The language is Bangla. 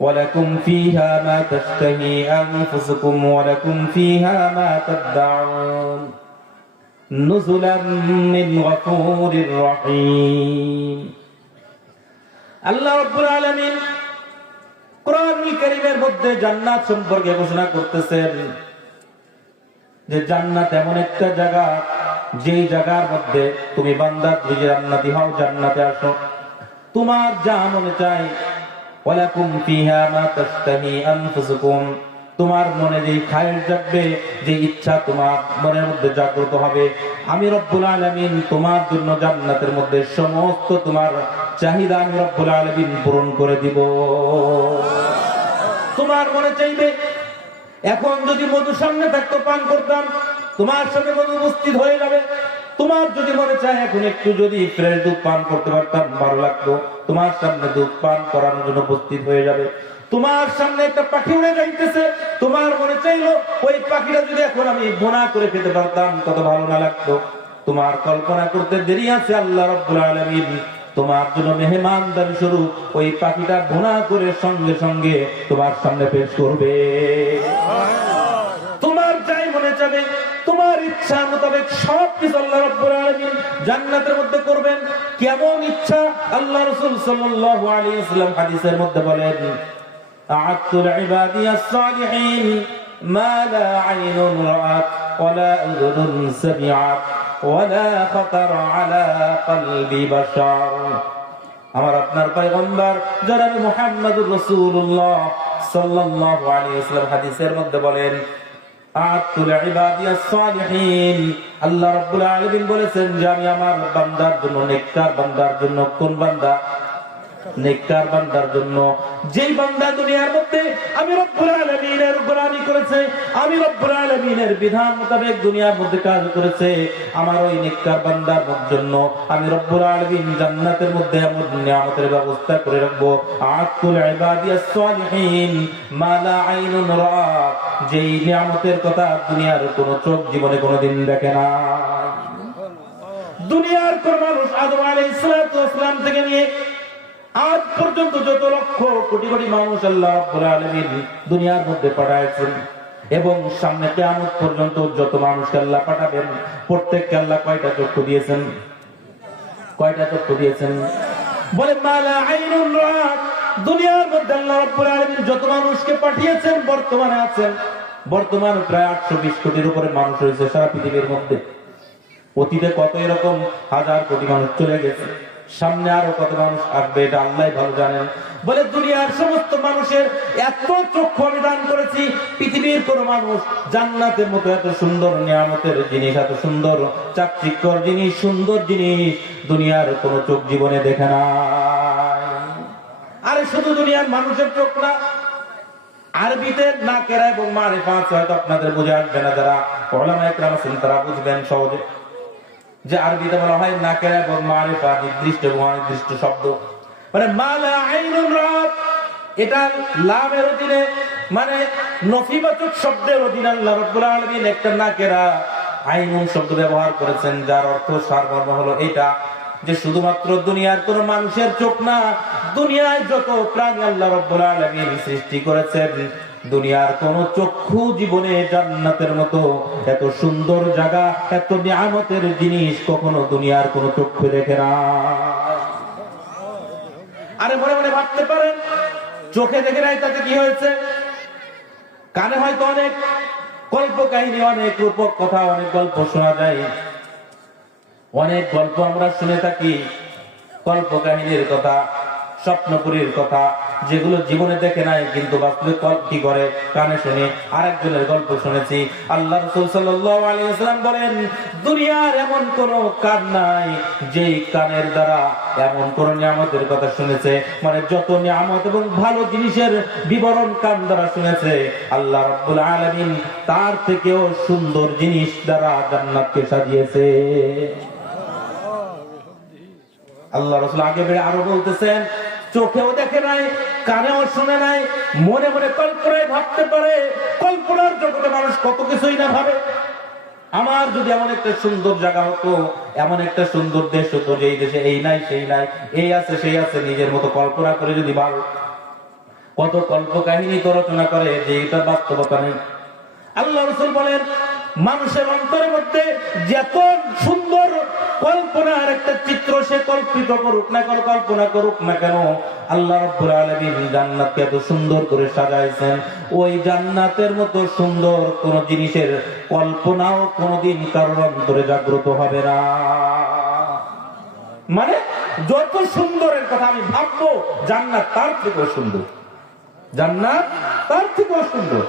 ولكم فيها ما تشتهي أنفسكم ولكم فيها ما تدعون نزلا من غفور رحيم আল্লাহ রাব্বুল আলামিন কোরআনুল কারীমের মধ্যে জান্নাত সম্পর্কে ঘোষণা করতেছেন যে জান্নাত এমন একটা জায়গা যেই জায়গার মধ্যে তুমি বান্দা তুমি জান্নাতি হও, জান্নাতে আসো, তোমার যা মনে চায় ওয়ালাকুম ফিহা মা তাশতাহি আনফুসুকুম, তোমার মনে যেই খায়ের জাগবে, যে ইচ্ছা তোমার মনের মধ্যে জাগ্রত হবে, আমি রব্বুল আলামিন তোমার জন্য জান্নাতের মধ্যে সমস্ত তোমার চাহিদা আমি রব্বুল আলামিন পূরণ করে দিব। তোমার মনে চাইবে এখন যদি মধু সামনে থাকতো পান করতাম, তোমার সামনে মধু উপস্থিত হয়ে যাবে। তোমার যদি মনে চায় এখন একটু যদি ফ্রেশ দুধ পান করতে পারতাম ভালো লাগতো, তোমার সামনে দুধ পান করানোর জন্য উপস্থিত হয়ে যাবে। তোমার সামনে একটা পাখি উড়ে যাইতেছে, তোমার মনে চাইলো ওই পাখিটা যদি এখন আমি ভুনা করে খেতে পারতাম কত ভালো না লাগতো। তোমার কল্পনা করতে দেরি আছে, আল্লাহ রাব্বুল আলামিন তোমার জন্য মেহমানদারি স্বরূপ ওই পাখিটা ভুনা করে সঙ্গে সঙ্গে তোমার সামনে পেশ করবে। তোমার যাই মনে চাবে, তোমার ইচ্ছা মোতাবেক সব কিছু আল্লাহ রাব্বুল আলামিন জান্নাতের মধ্যে করবেন। কেমন ইচ্ছা? আল্লাহ রাসূল সাল্লাল্লাহু আলাইহি ওয়াসাল্লাম হাদিসের মধ্যে বলেন, আ'আদতু লি'ইবাদিয়াস সালিহিন মা লা আইনুন রাআত ওয়া লা উযুনুন সামি'আত ওয়া লা খাতারা আলা কলবি বাশার। আমার আপনার পয়গম্বর জনাব মুহাম্মদুর রাসূলুল্লাহ সাল্লাল্লাহু আলাইহি ওয়াসাল্লাম হাদিসের মধ্যে বলেন, আ'আদতু লি'ইবাদিয়াস সালিহিন, আল্লাহ রাব্বুল আলামিন বলেছেন যে আমি আমার বান্দার জন্য, নেককার বান্দার জন্য, কোন বান্দা? নেককার বান্দার জন্য, যেই বান্দা দুনিয়ার মধ্যে আমি রব্বুল আলামিনের গোলামি করেছে, আমি রব্বুল আলামিনের বিধান মোতাবেক দুনিয়ার মধ্যে কাজ করেছে, আমার ওই নেককার বান্দার জন্য আমি রব্বুল আলামিন জান্নাতের মধ্যে এমন নিয়ামতের ব্যবস্থা করে রাখবো। আ'আদতু লি'ইবাদিয়াস সালিহিন মা লা আইনুন রাআত, যেই নিয়ামতের কথা দুনিয়ার কোন চোখ জীবনে কোনোদিন দেখে না। দুনিয়ার কোন মানুষ আদম আলাইহিস সালাম থেকে নিয়ে আজ পর্যন্ত যত লক্ষ কোটি কোটি মানুষ আল্লাহ রাব্বুল আলামিন দুনিয়ার মধ্যে পাঠাইছেন, এবং সামনে কিয়ামত পর্যন্ত যত মানুষকে আল্লাহ পাঠাবেন প্রত্যেককে আল্লাহ কয়টা চক্ষু দিয়েছেন? কয়টা চক্ষু দিয়েছেন? বলে মালা আইনুন রাআত। দুনিয়ার মধ্যে আল্লাহ রাব্বুল আলামিন যত মানুষকে পাঠিয়েছেন বর্তমানে আছেন, বর্তমান প্রায় 820 কোটির উপরে মানুষ রয়েছে সারা পৃথিবীর মধ্যে। অতীতে কত এরকম হাজার কোটি মানুষ চলে গেছে, সামনে আরো কত মানুষ আসবে এটা আল্লাহ ভালো জানেন। বলে দুনিয়ার সমস্ত মানুষের এত চক্ষু আমি দান করেছি, পৃথিবীর কোন মানুষ জান্নাতের মতো এত সুন্দর নিয়ামতের জিনিস, এত সুন্দর চাকচিক্যর জিনিস, সুন্দর জিনিস দুনিয়ার কোন চোখ জীবনে দেখে না। আরে শুধু দুনিয়ার মানুষের চোখ না, আরবিতে নাকেরা এবং মারিফাত হয়তো আপনাদের বুঝে আসবে না, যারা উলামায়ে কেরাম আছেন তারা বুঝবেন সহজে, যে আরবিতে বলা হয় নাকেরা এবং মারিফা, নির্দিষ্ট এবং অনির্দিষ্ট শব্দ। মানে মালা আইনুন রাত, এটা লামের অধীনে মানে নফিবাচক শব্দের অধীনে আল্লাহ রাব্বুল আলামিন একটা নাকেরা আইনুন শব্দ ব্যবহার করেছেন, যার অর্থ সারমর্ম হলো এটা যে শুধুমাত্র দুনিয়ার কোন মানুষের চোখ না, দুনিয়ায় যত প্রাণী আল্লাহ রাব্বুল আলামিন সৃষ্টি করেছেন, দুনিয়ার কোন চক্ষু জীবনে জান্নাতের মতো এত সুন্দর জায়গা, এত নিয়ামতের জিনিস কখনো দুনিয়ার কোন চক্ষু দেখে না। আরে মনে মনে ভাবতে পারেন চোখে দেখে নাই তাতে কি হয়েছে? কানে হয়তো অনেক গল্প কাহিনী, অনেক রূপক কথা, অনেক গল্প শোনা যায়, অনেক গল্প আমরা শুনে থাকি, গল্প কাহিনীর কথা, স্বপ্নপুরীর কথা, যেগুলো জীবনে দেখে নাই কিন্তু বাস্তবে কি করে কানে শুনে আরেকজনের গল্প শুনেছি। আল্লাহ রাসূল সাল্লাল্লাহু আলাইহি ওয়াসাল্লাম বলেন, দুনিয়ার এমন কোন কান নাই যেই কানের দ্বারা এমন কোন নিয়ামতের কথা শুনেছে, মানে যত নিয়ামত এবং ভালো জিনিসের বিবরণ কান দ্বারা শুনেছে, আল্লাহ রাব্বুল আলামিন তার থেকেও সুন্দর জিনিস দ্বারা জান্নাতকে সাজিয়েছে। আল্লাহ রাসূল আগে বেড়ে আরো বলতেছেন, চোখেও দেখে নাই, কানেও শুনে নাই, মনে মনে কল্পনায় ভাবতে পারে, কল্পনার জগতে মানুষ কত কিছুই না ভাবে। আমার যদি এমন একটা সুন্দর জায়গা হতো, এমন একটা সুন্দর দেশ হতো যেই দেশে এই নাই সেই নাই, এই আছে সেই আছে, নিজের মতো কল্পনা করে যদি ভালো কত কল্প কাহিনী তো রচনা করে যে এটা বাস্তবতা নেই। আল্লাহ রাসূল বলেন, মানুষের অন্তরের মধ্যে যত সুন্দর কল্পনার একটা চিত্র সে কল্পিত করুক না কেন, কল্পনা করুক না কেন, আল্লাহ রাব্বুল আলামিন জান্নাতকে এত সুন্দর করে সাজাইছেন, ওই জান্নাতের মতো সুন্দর কোন জিনিসের কল্পনাও কোনদিন কারোর অন্তরে জাগ্রত হবে না। মানে যত সুন্দরের কথা আমি ভাববো, জান্নাত তার থেকেও সুন্দর, জান্নাত তার থেকেও সুন্দর।